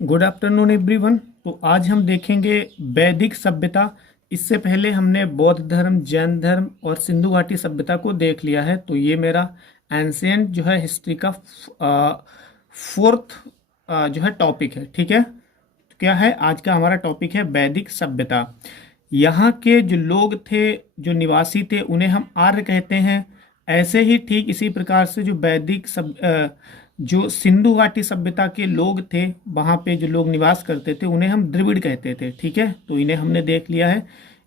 Good afternoon everyone. तो आज हम देखेंगे वैदिक सभ्यता। इससे पहले हमने बौद्ध धर्म, जैन धर्म और सिंधु घाटी सभ्यता को देख लिया है। तो ये मेरा एंशियंट जो है हिस्ट्री का फोर्थ जो है टॉपिक है। ठीक है, तो क्या है आज का हमारा टॉपिक है वैदिक सभ्यता। यहाँ के जो लोग थे, जो निवासी थे, उन्हें हम आर्य कहते हैं। ऐसे ही ठीक इसी प्रकार से जो जो सिंधु घाटी सभ्यता के लोग थे, वहाँ पे जो लोग निवास करते थे, उन्हें हम द्रविड़ कहते थे। ठीक है, तो इन्हें हमने देख लिया है।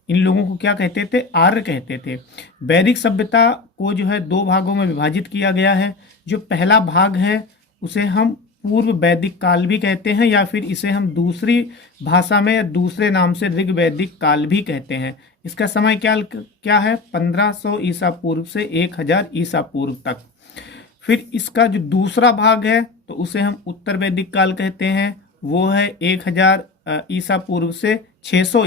इन लोगों को क्या कहते थे? आर्य कहते थे। वैदिक सभ्यता को जो है दो भागों में विभाजित किया गया है। जो पहला भाग है उसे हम पूर्व वैदिक काल भी कहते हैं, या फिर इसे हम दूसरी भाषा में या दूसरे नाम से ऋग वैदिक काल भी कहते हैं। इसका समय क्या है? 1500 ईसा पूर्व से 1000 ईसा पूर्व तक। फिर इसका जो दूसरा भाग है तो उसे हम उत्तर वैदिक काल कहते हैं। वो है 1000 ईसा पूर्व से 600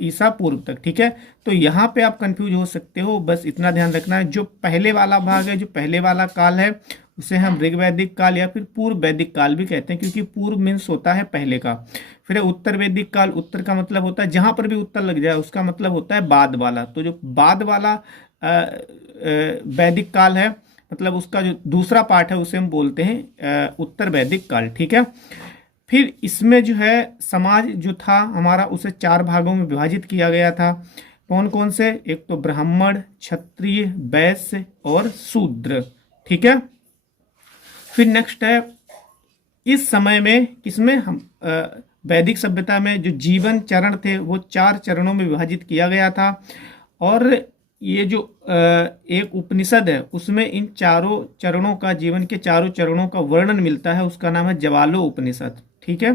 ईसा पूर्व तक। ठीक है, तो यहाँ पे आप कंफ्यूज हो सकते हो, बस इतना ध्यान रखना है। जो पहले वाला भाग है, जो पहले वाला काल है, उसे हम ऋग वैदिक काल या फिर पूर्व वैदिक काल भी कहते हैं, क्योंकि पूर्व मीन्स होता है पहले का। फिर उत्तर वैदिक काल, उत्तर का मतलब होता है जहां पर भी उत्तर लग जाए उसका मतलब होता है बाद वाला। तो जो बाद वाला वैदिक काल है, मतलब उसका जो दूसरा पार्ट है, उसे हम बोलते हैं उत्तर वैदिक काल। ठीक है, फिर इसमें जो है समाज जो था हमारा, उसे 4 भागों में विभाजित किया गया था। कौन कौन से? एक तो ब्राह्मण, क्षत्रिय, वैश्य और शूद्र। ठीक है, फिर नेक्स्ट है इस समय में किसमें हम वैदिक सभ्यता में जो जीवन चरण थे वो 4 चरणों में विभाजित किया गया था। और ये जो एक उपनिषद है उसमें इन चारों चरणों का, जीवन के चारों चरणों का वर्णन मिलता है। उसका नाम है जवालो उपनिषद। ठीक है,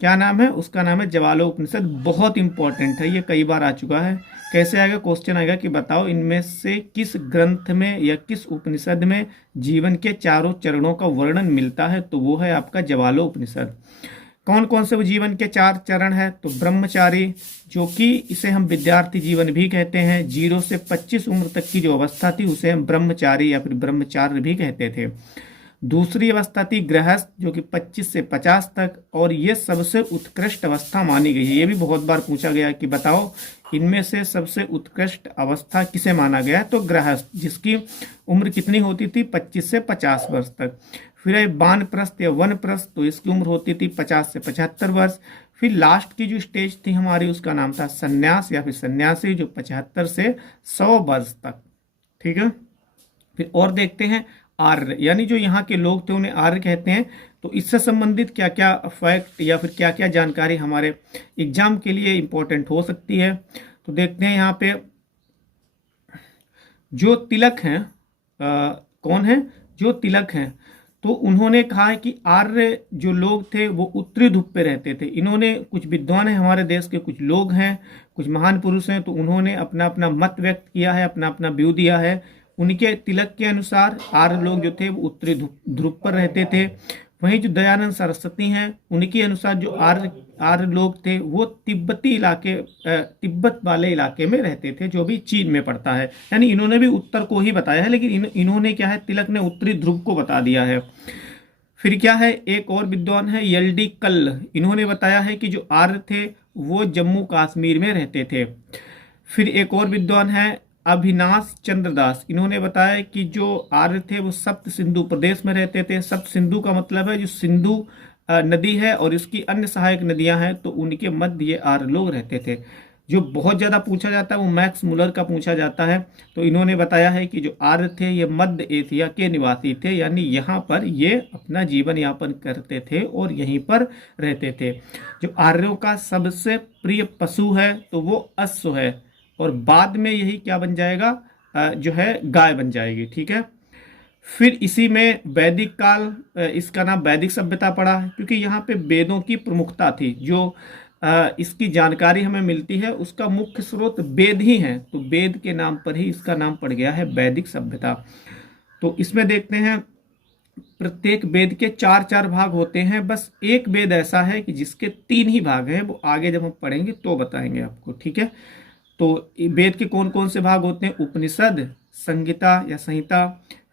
क्या नाम है? उसका नाम है जवालो उपनिषद। बहुत इंपॉर्टेंट है, ये कई बार आ चुका है। कैसे आएगा? क्वेश्चन आएगा कि बताओ इनमें से किस ग्रंथ में या किस उपनिषद में जीवन के चारों चरणों का वर्णन मिलता है? तो वो है आपका जवालो उपनिषद। कौन कौन से वो जीवन के 4 चरण है? तो ब्रह्मचारी, जो कि इसे हम विद्यार्थी जीवन भी कहते हैं। 0 से 25 उम्र तक की जो अवस्था थी उसे हम ब्रह्मचारी या फिर ब्रह्मचार्य भी कहते थे। दूसरी अवस्था थी गृहस्थ, जो कि 25 से 50 तक, और ये सबसे उत्कृष्ट अवस्था मानी गई है। ये भी बहुत बार पूछा गया कि बताओ इनमें से सबसे उत्कृष्ट अवस्था किसे माना गया है? तो गृहस्थ, जिसकी उम्र कितनी होती थी? 25 से 50 वर्ष तक। फिर है वानप्रस्थ या वनप्रस्थ, तो इसकी उम्र होती थी 50 से 75 वर्ष। फिर लास्ट की जो स्टेज थी हमारी, उसका नाम था सन्यास या फिर सन्यासी, जो 75 से 100 वर्ष तक। ठीक है, फिर और देखते हैं आर्य, यानी जो यहाँ के लोग थे उन्हें आर्य कहते हैं। तो इससे संबंधित क्या क्या फैक्ट या फिर क्या क्या जानकारी हमारे एग्जाम के लिए इंपॉर्टेंट हो सकती है, तो देखते हैं। यहाँ पे जो तिलक हैं, कौन है? जो तिलक हैं, तो उन्होंने कहा है कि आर्य जो लोग थे वो उत्तरी ध्रुव पे रहते थे। इन्होंने, कुछ विद्वान हैं हमारे देश के, कुछ लोग हैं, कुछ महान पुरुष हैं, तो उन्होंने अपना अपना मत व्यक्त किया है, अपना अपना व्यू दिया है। उनके तिलक के अनुसार आर्य लोग जो थे वो उत्तरी ध्रुव पर रहते थे। वहीं जो दयानंद सरस्वती हैं, उनके अनुसार जो आर्य लोग थे वो तिब्बती इलाके, तिब्बत वाले इलाके में रहते थे, जो भी चीन में पड़ता है। यानी इन्होंने भी उत्तर को ही बताया है, लेकिन इन्होंने क्या है, तिलक ने उत्तरी ध्रुव को बता दिया है। फिर क्या है, एक और विद्वान है यल्डी कल्ल, इन्होंने बताया है कि जो आर्य थे वो जम्मू कश्मीर में रहते थे। फिर एक और विद्वान है अभिनाश चंद्र दास, इन्होंने बताया कि जो आर्य थे वो सप्त सिंधु प्रदेश में रहते थे। सप्त सिंधु का मतलब है जो सिंधु नदी है और इसकी अन्य सहायक नदियां हैं, तो उनके मध्य ये आर्य लोग रहते थे। जो बहुत ज़्यादा पूछा जाता है वो मैक्स मुलर का पूछा जाता है। तो इन्होंने बताया है कि जो आर्य थे ये मध्य एशिया के निवासी थे, यानी यहाँ पर ये अपना जीवन यापन करते थे और यहीं पर रहते थे। जो आर्यों का सबसे प्रिय पशु है तो वो अश्व है, और बाद में यही क्या बन जाएगा, जो है गाय बन जाएगी। ठीक है, फिर इसी में वैदिक काल, इसका नाम वैदिक सभ्यता पड़ा है, क्योंकि यहाँ पे वेदों की प्रमुखता थी। जो इसकी जानकारी हमें मिलती है उसका मुख्य स्रोत वेद ही है, तो वेद के नाम पर ही इसका नाम पड़ गया है वैदिक सभ्यता। तो इसमें देखते हैं प्रत्येक वेद के 4-4 भाग होते हैं। बस एक वेद ऐसा है कि जिसके 3 ही भाग हैं, वो आगे जब हम पढ़ेंगे तो बताएंगे आपको। ठीक है, तो वेद के कौन कौन से भाग होते हैं? उपनिषद, संहिता या संहिता,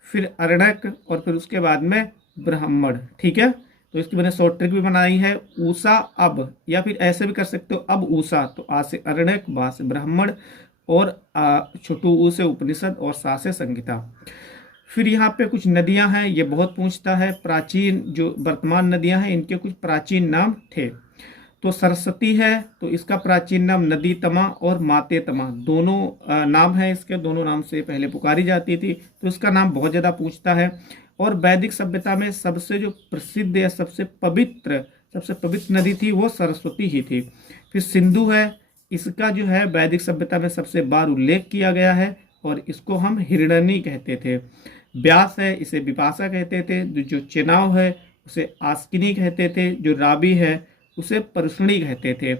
फिर अरण्यक, और फिर उसके बाद में ब्राह्मण। ठीक है, तो इसकी मैंने शॉर्ट ट्रिक भी बनाई है, ऊषा अब, या फिर ऐसे भी कर सकते हो अब ऊषा, तो आ से अरण्यक, बा से ब्राह्मण, और छोटू ऊ से उपनिषद, और सा से संहिता। फिर यहाँ पे कुछ नदियां हैं, ये बहुत पूछता है, प्राचीन जो वर्तमान नदियां हैं इनके कुछ प्राचीन नाम थे। तो सरस्वती है तो इसका प्राचीन नाम नदी तमा और माते तमा दोनों नाम है इसके, दोनों नाम से पहले पुकारी जाती थी, तो इसका नाम बहुत ज़्यादा पूछता है। और वैदिक सभ्यता में सबसे जो प्रसिद्ध या सबसे पवित्र नदी थी वो सरस्वती ही थी। फिर सिंधु है, इसका जो है वैदिक सभ्यता में सबसे बार उल्लेख किया गया है और इसको हम हिरण्यनी कहते थे। व्यास है, इसे विपाशा कहते थे। जो चेनाव है उसे आस्किनी कहते थे। जो राबी है उसे परसुणी कहते थे।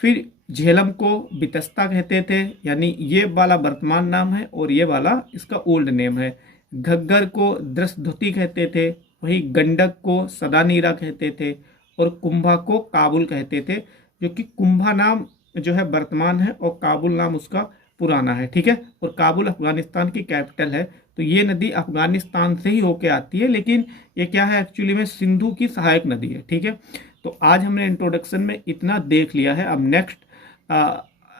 फिर झेलम को बितस्ता कहते थे, यानी ये वाला वर्तमान नाम है और ये वाला इसका ओल्ड नेम है। घग्गर को दृष्टधुति कहते थे, वही गंडक को सदानीरा कहते थे, और कुंभा को काबुल कहते थे, जो कि कुंभा नाम जो है वर्तमान है और काबुल नाम उसका पुराना है, ठीक है। और काबुल अफगानिस्तान की कैपिटल है। तो ये नदी अफगानिस्तान से ही होके आती है, लेकिन ये क्या है एक्चुअली में सिंधु की सहायक नदी है, ठीक है। तो आज हमने इंट्रोडक्शन में इतना देख लिया है, अब नेक्स्ट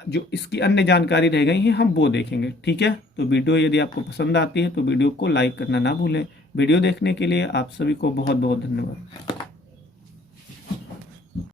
जो इसकी अन्य जानकारी रह गई है हम वो देखेंगे, ठीक है। तो वीडियो यदि आपको पसंद आती है तो वीडियो को लाइक करना ना भूलें। वीडियो देखने के लिए आप सभी को बहुत बहुत धन्यवाद।